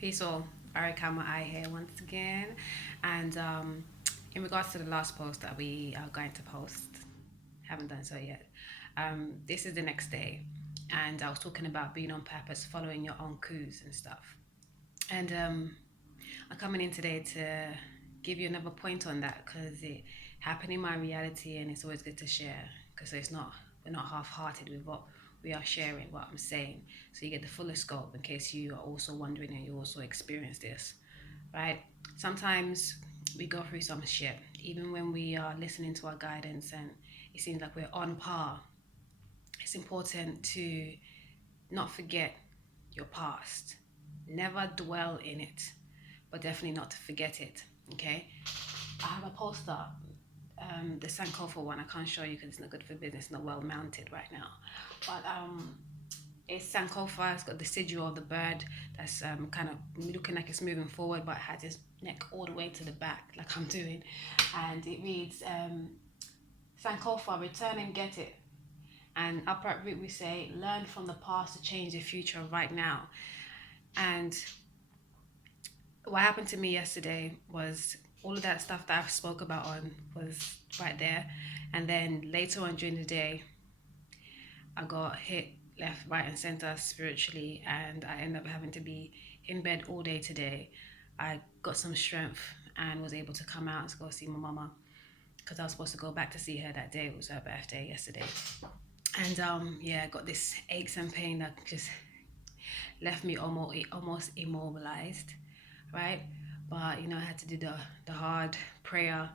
Peace all. Arikama I here once again. And in regards to the last post that we are going to post, haven't done so yet. This is the next day. And I was talking about being on purpose, following your own coups and stuff. And I'm coming in today to give you another point on that because it happened in my reality and it's always good to share because we're not half-hearted with what we are sharing, what I'm saying. So you get the fuller scope in case you are also wondering and you also experience this, right? Sometimes we go through some shit, even when we are listening to our guidance and it seems like we're on par. It's important to not forget your past. Never dwell in it, but definitely not to forget it. Okay. I have a poster, the Sankofa one. I can't show you because it's not good for business, not well mounted right now. But it's Sankofa. It's got the sigil of the bird that's kind of looking like it's moving forward, but it has its neck all the way to the back, like I'm doing. And it reads Sankofa, return and get it. And upright root, we say, learn from the past to change the future right now. And what happened to me yesterday was all of that stuff that I spoke about on was right there. And then later on during the day, I got hit left, right, and center spiritually, and I ended up having to be in bed all day today. I got some strength and was able to come out to go see my mama because I was supposed to go back to see her that day. It was her birthday yesterday. And yeah, I got this aches and pain that just left me almost immobilized, right? But I had to do the hard prayer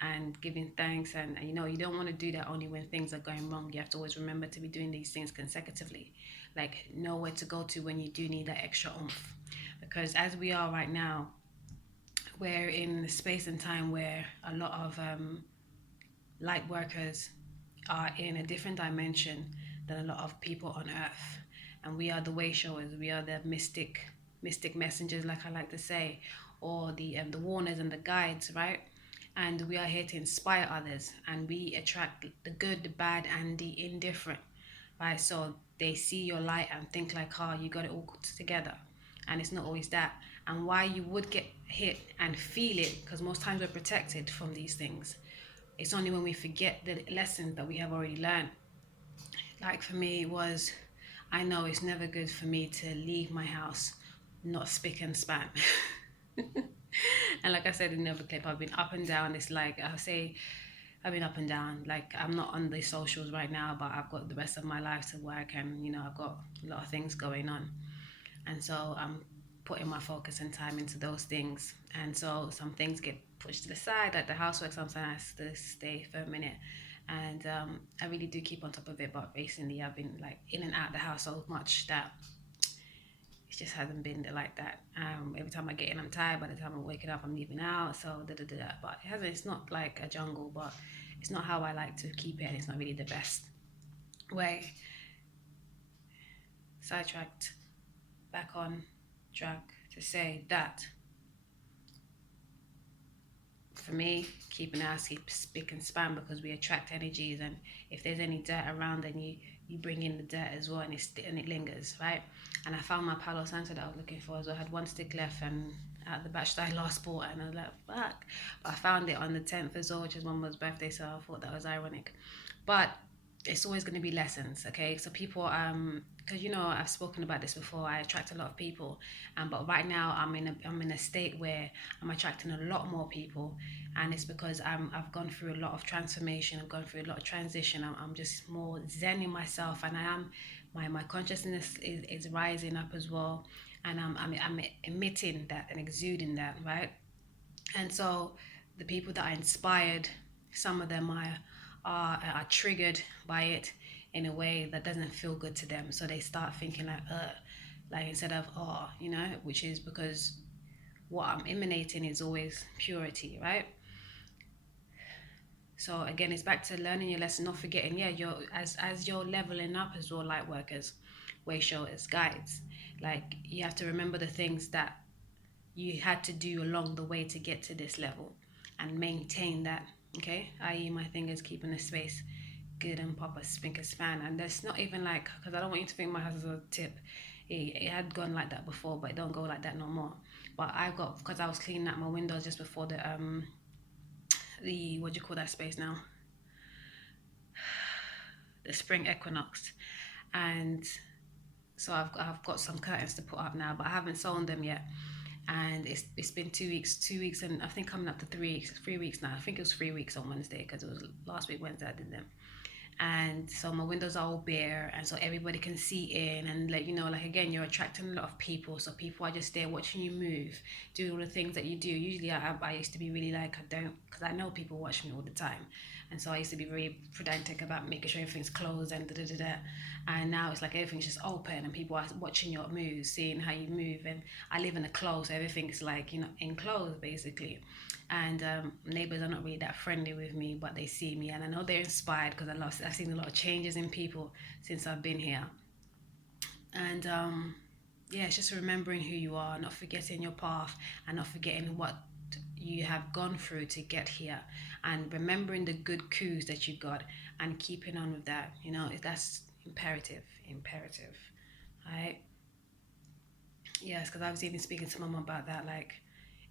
and giving thanks, and you don't want to do that only when things are going wrong. You have to always remember to be doing these things consecutively, like know where to go to when you do need that extra oomph. Because as we are right now, we're in a space and time where a lot of light workers are in a different dimension than a lot of people on earth, and we are the way showers. We are the mystic messengers, like I like to say, or the warners and the guides, right? And we are here to inspire others, and we attract the good, the bad, and the indifferent, right? So they see your light and think like, oh, you got it all together, and it's not always that. And why you would get hit and feel it, because most times we're protected from these things. It's only when we forget the lessons that we have already learned. Like for me, it was, I know it's never good for me to leave my house not spick and span. And like I said in the other clip, I've been up and down. It's like I say, I've been up and down. Like I'm not on the socials right now, but I've got the rest of my life to work, and I've got a lot of things going on, and so I'm putting my focus and time into those things. And so some things get pushed to the side, like the housework. Sometimes I have to stay for a minute, and I really do keep on top of it. But recently, I've been like in and out of the house so much that it just hasn't been like that. Every time I get in, I'm tired. By the time I'm waking up, I'm leaving out. So da da da. But it hasn't. It's not like a jungle, but it's not how I like to keep it. And it's not really the best way. Sidetracked, back on track to say that for me, keeping us keep spick and span because we attract energies, and if there's any dirt around, then you bring in the dirt as well, and it lingers, right? And I found my Palo Santo that I was looking for, so I had one stick left, and at the batch that I last bought, and I was like, fuck. But I found it on the 10th as well, which is my mum's birthday, so I thought that was ironic. But it's always going to be lessons, okay? So people, because I've spoken about this before, I attract a lot of people, but right now I'm in a state where I'm attracting a lot more people, and it's because I've gone through a lot of transformation. I've gone through a lot of transition. I'm just more zen in myself, and I am my consciousness is rising up as well, and I'm emitting that and exuding that, right? And so the people that are inspired, some of them are triggered by it in a way that doesn't feel good to them. So they start thinking like instead of which is because what I'm emanating is always purity, right? So again, it's back to learning your lesson, not forgetting. Yeah, you're as you're leveling up as well, light workers, way showers, guides. Like you have to remember the things that you had to do along the way to get to this level and maintain that, okay? I.e., my thing is keeping the space good and proper, spink and span. And that's not even like, because I don't want you to think my house is a tip. It had gone like that before, but it don't go like that no more. But I got, because I was cleaning out my windows just before the what do you call that space now, the spring equinox, and so I've got some curtains to put up now, but I haven't sewn them yet. And it's been 2 weeks, 2 weeks, and I think coming up to 3 weeks now. I think it was 3 weeks on Wednesday because it was last week Wednesday I did them. And so my windows are all bare, and so everybody can see in, and like, like, again, you're attracting a lot of people, so people are just there watching you move, do all the things that you do. Usually I used to be really like, I don't, because I know people watch me all the time, and so I used to be very pedantic about making sure everything's closed and da da da da. And now it's like everything's just open and people are watching your moves, seeing how you move. And I live in a close, so everything's like, enclosed basically. And neighbors are not really that friendly with me, but they see me, and I know they're inspired because I've seen a lot of changes in people since I've been here. And yeah, it's just remembering who you are, not forgetting your path, and not forgetting what you have gone through to get here, and remembering the good coups that you got, and keeping on with that. That's imperative, imperative. Right? Yes, because I was even speaking to mom about that. Like,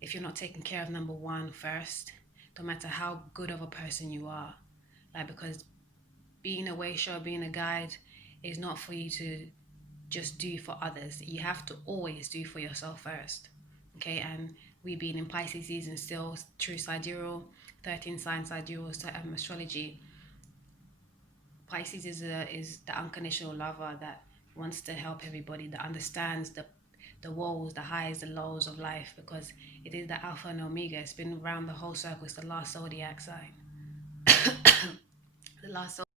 if you're not taking care of number one first, no matter how good of a person you are, like, because being a wayshow, being a guide, is not for you to just do for others. You have to always do for yourself first. Okay, and we being in Pisces season still, true sidereal, 13 sign sidereal astrology. Pisces is the unconditional lover that wants to help everybody, that understands the woes, the highs, the lows of life, because it is the alpha and omega. It's been around the whole circle. It's the last zodiac sign. The last